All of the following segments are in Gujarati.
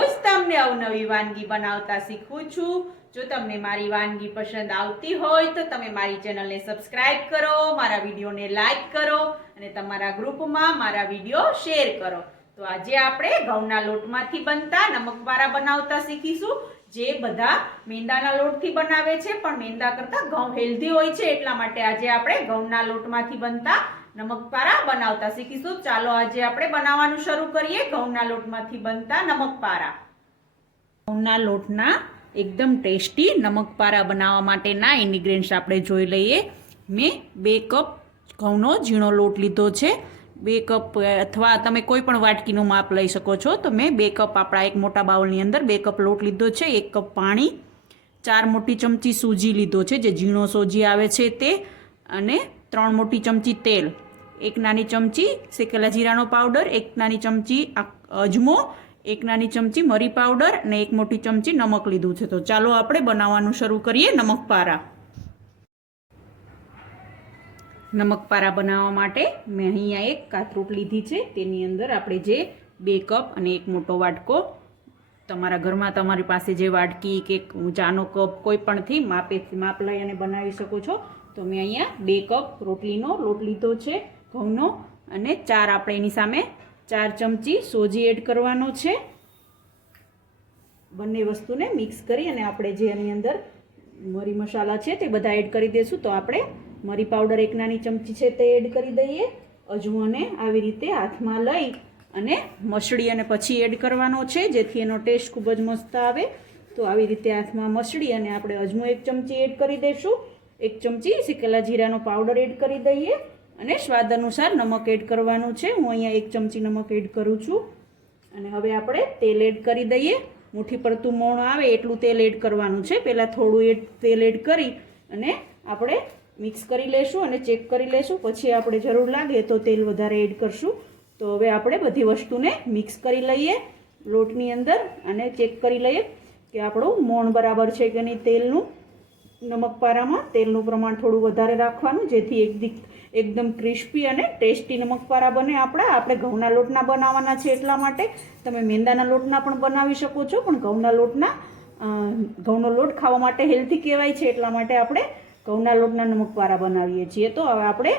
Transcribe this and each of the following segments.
રોજ તમને અવનવી વાનગી બનાવતા શીખું છું। જો તમને મારી વાનગી પસંદ આવતી હોય તો તમે મારી ચેનલને સબસ્ક્રાઇબ કરો, મારા વિડીયોને લાઈક કરો અને તમારા ગ્રુપમાં મારા વિડીયો શેર કરો। તો આજે આપણે ઘઉંના લોટમાંથી બનતા નમકવારા બનાવતા શીખીશું, જે બધા મેંદાના લોટથી બનાવે છે, પણ મેંદા કરતાં ઘઉં હેલ્ધી હોય છે, એટલા માટે આજે આપણે ઘઉંના લોટમાંથી બનતા નમકપારા બનાવતા શીખીશું। ચાલો આજે આપણે બનાવવાનું શરૂ કરીએ ઘઉંના લોટમાંથી બનતા નમકપારા। ઘઉંના લોટના એકદમ ટેસ્ટી નમકપારા બનાવવા માટેના ઇન્ગ્રેડિયન્ટ્સ આપણે જોઈ લઈએ। મેં 2 કપ ઘઉંનો ઝીણો લોટ લીધો છે। 2 કપ અથવા તમે કોઈ પણ વાટકીનું માપ લઈ શકો છો। તો મેં 2 કપ આપણા એક મોટા બાઉલની અંદર 2 કપ લોટ લીધો છે, 1 કપ પાણી, 4 મોટી ચમચી સૂજી લીધો છે, જે ઝીણો સોજી આવે છે તે, અને 3 મોટી ચમચી તેલ, 1 નાની ચમચી શેકેલા જીરાનો પાવડર, 1 નાની ચમચી અજમો, 1 નાની ચમચી મરી પાવડર અને 1 મોટી ચમચી નમક લીધું છે। તો ચાલો આપણે બનાવવાનું શરૂ કરીએ નમકપારા। નમકપારા બનાવવા માટે મેં અહીંયા એક કાતરૂટ લીધી છે, તેની અંદર આપણે જે 2 કપ અને 1 મોટો વાટકો, તમારા ઘરમાં તમારી પાસે જે વાટકી કે ચાનો કપ કોઈ પણથી માપ લઈ અને બનાવી શકો છો। તો મેં અહીંયા 2 કપ રોટલીનો લોટ લીધો છે ઘઉંનો, અને 4 આપણે એની સામે 4 ચમચી સોજી એડ કરવાનો છે। બંને વસ્તુને મિક્સ કરી અને આપણે જે એની અંદર મરી મસાલા છે તે બધા એડ કરી દઈશું। તો આપણે મરી પાવડર 1 નાની ચમચી છે તે એડ કરી દઈએ। અજમોને આવી રીતે હાથમાં લઈ અને મસળી અને પછી એડ કરવાનો છે, જેથી એનો ટેસ્ટ ખૂબ જ મસ્ત આવે। તો આવી રીતે હાથમાં મસળી અને આપણે અજમો 1 ચમચી એડ કરી દઈશું। 1 ચમચી શેકેલા જીરાનો પાવડર એડ કરી દઈએ અને સ્વાદ અનુસાર નમક એડ કરવાનું છે। હું અહીંયા 1 ચમચી નમક એડ કરું છું। અને હવે આપણે તેલ એડ કરી દઈએ। મુઠ્ઠી પડતું મોણ આવે એટલું તેલ એડ કરવાનું છે। પહેલાં થોડું તેલ એડ કરી અને આપણે મિક્સ કરી લેશું અને ચેક કરી લેશું, પછી આપણે જરૂર લાગે તો તેલ વધારે એડ કરશું। તો હવે આપણે બધી વસ્તુને મિક્સ કરી લઈએ લોટની અંદર અને ચેક કરી લઈએ કે આપણું મોણ બરાબર છે કે નહીં તેલનું। નમકપારામાં તેલનું પ્રમાણ થોડું વધારે રાખવાનું, જેથી એકદમ ક્રિસ્પી અને ટેસ્ટી નમકપારા બને। આપણે ઘઉંના લોટના બનાવવાના છે, એટલા માટે તમે મેંદાના લોટના પણ બનાવી શકો છો, પણ ઘઉંનો લોટ ખાવા માટે હેલ્ધી કહેવાય છે, એટલા માટે આપણે ઘઉંના લોટના નમકપારા બનાવીએ છીએ। તો હવે આપણે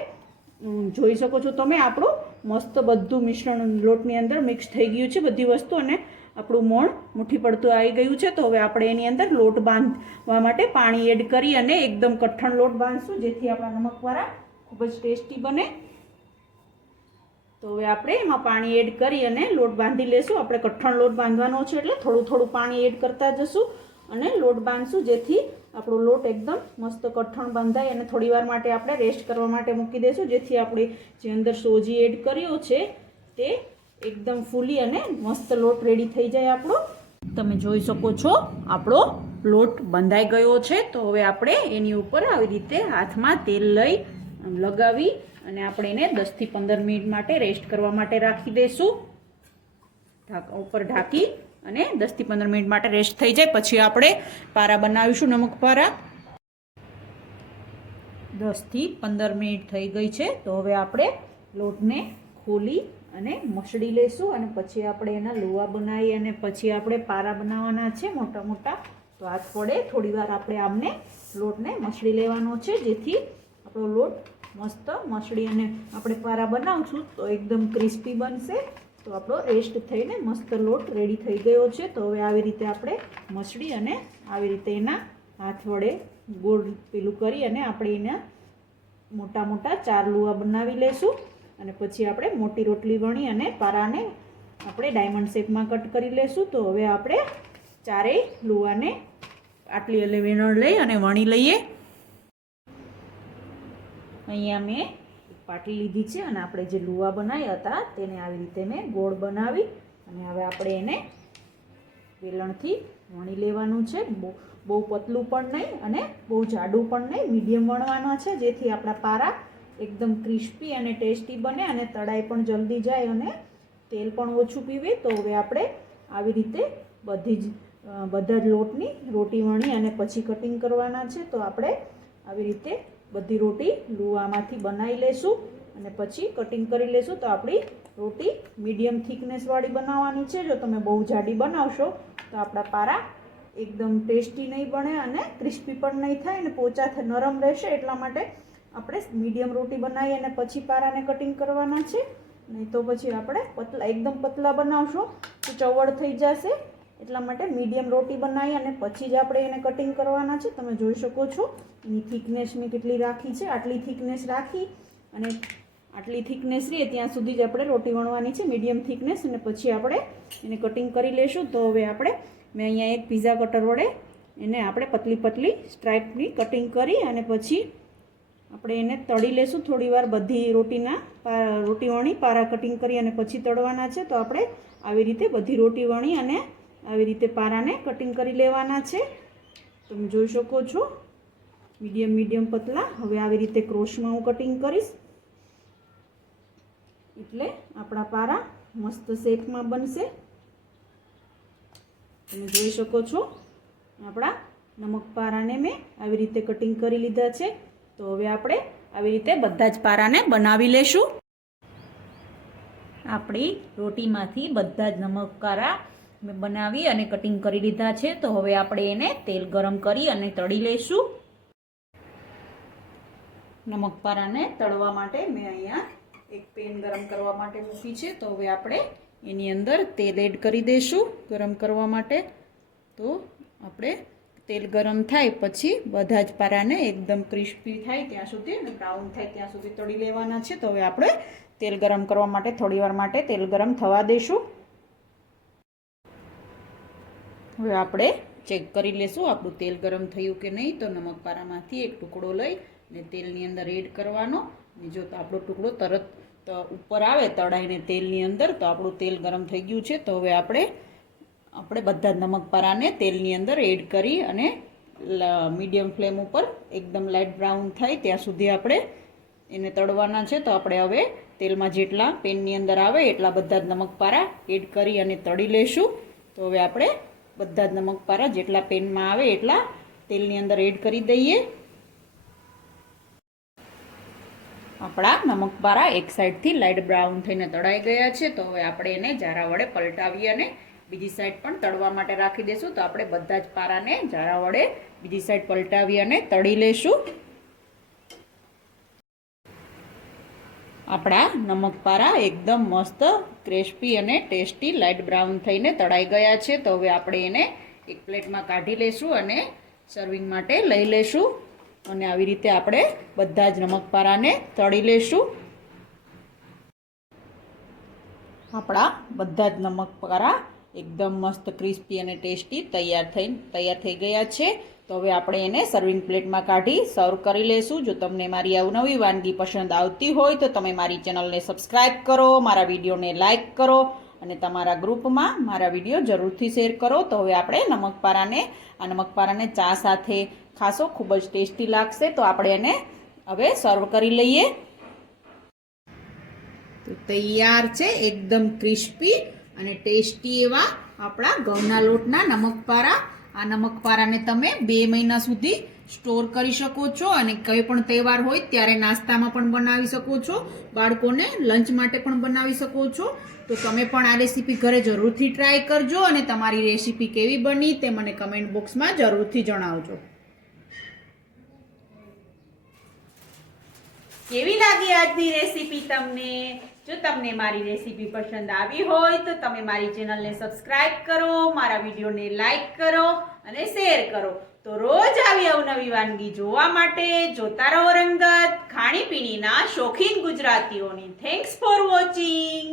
જોઈ શકો છો તમે, આપણું મસ્ત બધું મિશ્રણ લોટની અંદર મિક્સ થઈ ગયું છે બધી વસ્તુ, અને આપણું મોણ મુઠ્ઠી પડતું આવી ગયું છે। તો હવે આપણે એની અંદર લોટ બાંધવા માટે પાણી એડ કરી અને એકદમ કઠણ લોટ બાંધશું, જેથી આપણા નમકવારા ખૂબ જ ટેસ્ટી બને। તો હવે આપણે એમાં પાણી એડ કરી અને લોટ બાંધી લેશું। આપણે કઠણ લોટ બાંધવાનો છે, એટલે થોડું થોડું પાણી એડ કરતા જશું અને લોટ બાંધશું, જેથી આપણો લોટ એકદમ મસ્ત કઠણ બાંધાય। અને થોડી વાર માટે આપણે રેસ્ટ કરવા માટે મૂકી દઈશું, જેથી આપણે જે અંદર સોજી એડ કર્યો છે તે એકદમ ફૂલી અને મસ્ત લોટ રેડી થઈ જાય આપણો। તમે જોઈ શકો છો આપણો લોટ બંધાઈ ગયો છે। તો હવે આપણે એની ઉપર આવી રીતે હાથમાં તેલ લઈ લગાવી અને આપણે એને 10 થી 15 મિનિટ માટે રેસ્ટ કરવા માટે રાખી દઈશું। ઉપર ઢાંકી અને 10 થી 15 મિનિટ માટે રેસ્ટ થઈ જાય પછી આપણે પારા બનાવીશું નમકપારા। 10 થી 15 મિનિટ થઈ ગઈ છે। તો હવે આપણે લોટને ખોલી અને મસળી લઈશું, અને પછી આપણે એના લોવા બનાવી અને પછી આપણે પારા બનાવવાના છે મોટા મોટા। તો હાથ વડે થોડી વાર આપણે આમને લોટને મસળી લેવાનો છે, જેથી આપણો લોટ મસ્ત મસળી અને આપણે પારા બનાવશું તો એકદમ ક્રિસ્પી બનશે। તો આપણો રેસ્ટ થઈને મસ્ત લોટ રેડી થઈ ગયો છે। તો હવે આવી રીતે આપણે મસળી અને આવી રીતે એના હાથ વડે ગોળ પેલું કરી અને આપણે એના મોટા મોટા 4 લુવા બનાવી લઈશું, અને પછી આપણે મોટી રોટલી વણી અને પારાને આપણે ડાયમંડ શેપમાં કટ કરી લઈશું। તો હવે આપણે 4 લુવાને આટલી વેલણ લઈ અને વણી લઈએ। અહીંયા મેં પાટલી લીધી છે અને આપણે જે લુવા બનાવ્યા હતા તેને આવી રીતે મેં ગોળ બનાવી અને હવે આપણે એને વેલણથી વણી લેવાનું છે। બહુ પતલું પણ નહીં અને બહુ જાડું પણ નહીં, મીડિયમ વણવાના છે, જેથી આપણા પારા એકદમ ક્રિસ્પી અને ટેસ્ટી બને અને તળાઈ પણ જલ્દી જાય અને તેલ પણ ઓછું પીવે। તો હવે આપણે આવી રીતે બધા જ લોટની રોટી વણી અને પછી કટિંગ કરવાના છે। તો આપણે આવી રીતે બધી રોટી લુવામાંથી બનાવી લેશું અને પછી કટિંગ કરી લેશું। તો આપણી રોટી મીડિયમ થિકનેસવાળી બનાવવાની છે. જો તમે બહુ જાડી બનાવશો તો આપણા પારા એકદમ ટેસ્ટી નહીં બને અને ક્રિસ્પી પણ નહીં થાય અને પોચા નરમ રહેશે. એટલા માટે આપણે મીડિયમ રોટી બનાવી અને પછી પારાને કટિંગ કરવાના છે. નહીં તો પછી આપણે એકદમ પતલા બનાવશો તો ચવડ થઈ જશે. એટલા માટે મીડિયમ રોટી બનાવી અને પછી જ આપણે એને કટિંગ કરવાના છે. તમે જોઈ શકો છો એની થિકનેસ મેં કેટલી રાખી છે. આટલી થિકનેસ રાખી અને આટલી થિકનેસ રહે ત્યાં સુધી જ આપણે રોટી વણવાની છે, મીડિયમ થિકનેસ. અને પછી આપણે એને કટિંગ કરી લેશું. તો હવે આપણે મેં અહીંયા એક પીઝા કટર વડે એને આપણે પતલી પતલી સ્ટ્રાઈપની કટિંગ કરી અને પછી આપણે એને તળી લેશું થોડી વાર. બધી રોટી વણી પારા કટિંગ કરી અને પછી તળવાના છે. તો આપણે આવી રીતે બધી રોટી વણી અને આવી રીતે પારાને કટિંગ કરી લેવાના છે. તમે જોઈ શકો છો મીડિયમ પતલા. હવે આવી રીતે ક્રોશમાં હું કટિંગ કરીશ એટલે આપણા પારા મસ્ત શેપમાં બનશે. તમે જોઈ શકો છો આપણા નમક પારાને મેં આવી રીતે કટિંગ કરી લીધા છે. તો હવે આપણે આવી રીતે બધા જ પારાને બનાવી લેશું. આપણી રોટીમાંથી બધા જ નમક પારા મેં બનાવી અને કટિંગ કરી લીધા છે. તો હવે આપણે એને તેલ ગરમ કરી અને તળી લઈશું. નમક પારાને તળવા માટે મેં અહીંયા એક પેન ગરમ કરવા માટે મૂકી છે. તો હવે આપણે એની અંદર તેલ એડ કરી દઈશું ગરમ કરવા માટે. તો આપણે તેલ ગરમ થાય પછી બધા જ પારાને એકદમ ક્રિસ્પી થાય ત્યાં સુધી અને બ્રાઉન થાય ત્યાં સુધી તળી લેવાના છે. તો હવે આપણે તેલ ગરમ કરવા માટે થોડી વાર માટે તેલ ગરમ થવા દઈશું. હવે આપણે ચેક કરી લેશું આપણું તેલ ગરમ થયું કે નહીં. તો નમક પારામાંથી એક ટુકડો લઈ અને તેલની અંદર એડ કરવાનો. અને જો તો આપણો ટુકડો તરત ઉપર આવે તળાઈને તેલની અંદર તો આપણું તેલ ગરમ થઈ ગયું છે. તો હવે આપણે બધા જ નમક પારાને તેલની અંદર એડ કરી અને મીડિયમ ફ્લેમ ઉપર એકદમ લાઇટ બ્રાઉન થાય ત્યાં સુધી આપણે એને તળવાના છે. તો આપણે હવે તેલમાં જેટલા પેનની અંદર આવે એટલા બધા જ નમક પારા એડ કરી અને તળી લેશું. તો હવે આપણે બધા જ નમક પારા જેટલા પેનમાં આવે એટલા તેલની અંદર એડ કરી દઈએ. આપણા નમક પારા એક સાઈડથી લાઇટ બ્રાઉન થઈને તળાઈ ગયા છે. તો હવે આપણે એને જારા વડે પલટાવી અને બીજી સાઈડ પણ તળવા માટે રાખી દઈશું. તો આપણે બધા જ પારાને જારા વડે બીજી સાઈડ પલટાવી અને તળી લેશું. આપણા નમક પારા એકદમ મસ્ત ક્રિસ્પી અને ટેસ્ટી લાઇટ બ્રાઉન થઈને તળાઈ ગયા છે. તો હવે આપણે એને એક પ્લેટમાં કાઢી લેશું અને સર્વિંગ માટે લઈ લેશું. અને આવી રીતે આપણે બધા જ નમક પારાને તળી લેશું. આપણા બધા જ નમક પારા એકદમ મસ્ત ક્રિસ્પી અને ટેસ્ટી તૈયાર થઈ ગયા છે. તો હવે આપણે એને સર્વિંગ પ્લેટમાં કાઢી સર્વ કરી લેશું. જો તમને મારી અવનવી વાનગી પસંદ આવતી હોય તો તમે મારી ચેનલને સબસ્ક્રાઈબ કરો, મારા વિડીયોને લાઇક કરો અને તમારા ગ્રુપમાં મારા વિડીયો જરૂરથી શેર કરો. તો હવે આપણે નમક પારાને ચા સાથે ખાશો, ખૂબ જ ટેસ્ટી લાગશે. તો આપણે એને હવે સર્વ કરી લઈએ. તો તૈયાર છે એકદમ ક્રિસ્પી અને ટેસ્ટી એવા આપણા ઘઉંના લોટના નમક પારા. આ નમક પારાને તમે 2 મહિના સુધી સ્ટોર કરી શકો છો અને કોઈ પણ તહેવાર હોય ત્યારે નાસ્તામાં પણ બનાવી શકો છો, બાળકોને લંચ માટે પણ બનાવી શકો છો. તો તમે પણ આ રેસીપી ઘરે જરૂરથી ટ્રાય કરજો અને તમારી રેસીપી કેવી બની તે મને કમેન્ટ બોક્સમાં જરૂરથી જણાવજો. કેવી લાગી આજની રેસીપી તમને? જો તમને મારી રેસીપી પસંદ આવી હોય તો તમે મારી ચેનલને સબસ્ક્રાઇબ કરો, મારા વિડીયોને લાઇક કરો અને શેર કરો. તો રોજ આવી અવનવી વાનગી જોવા માટે જોતા રહો રંગત, ખાણીપીણીના શોખીન ગુજરાતીઓની. Thanks for watching.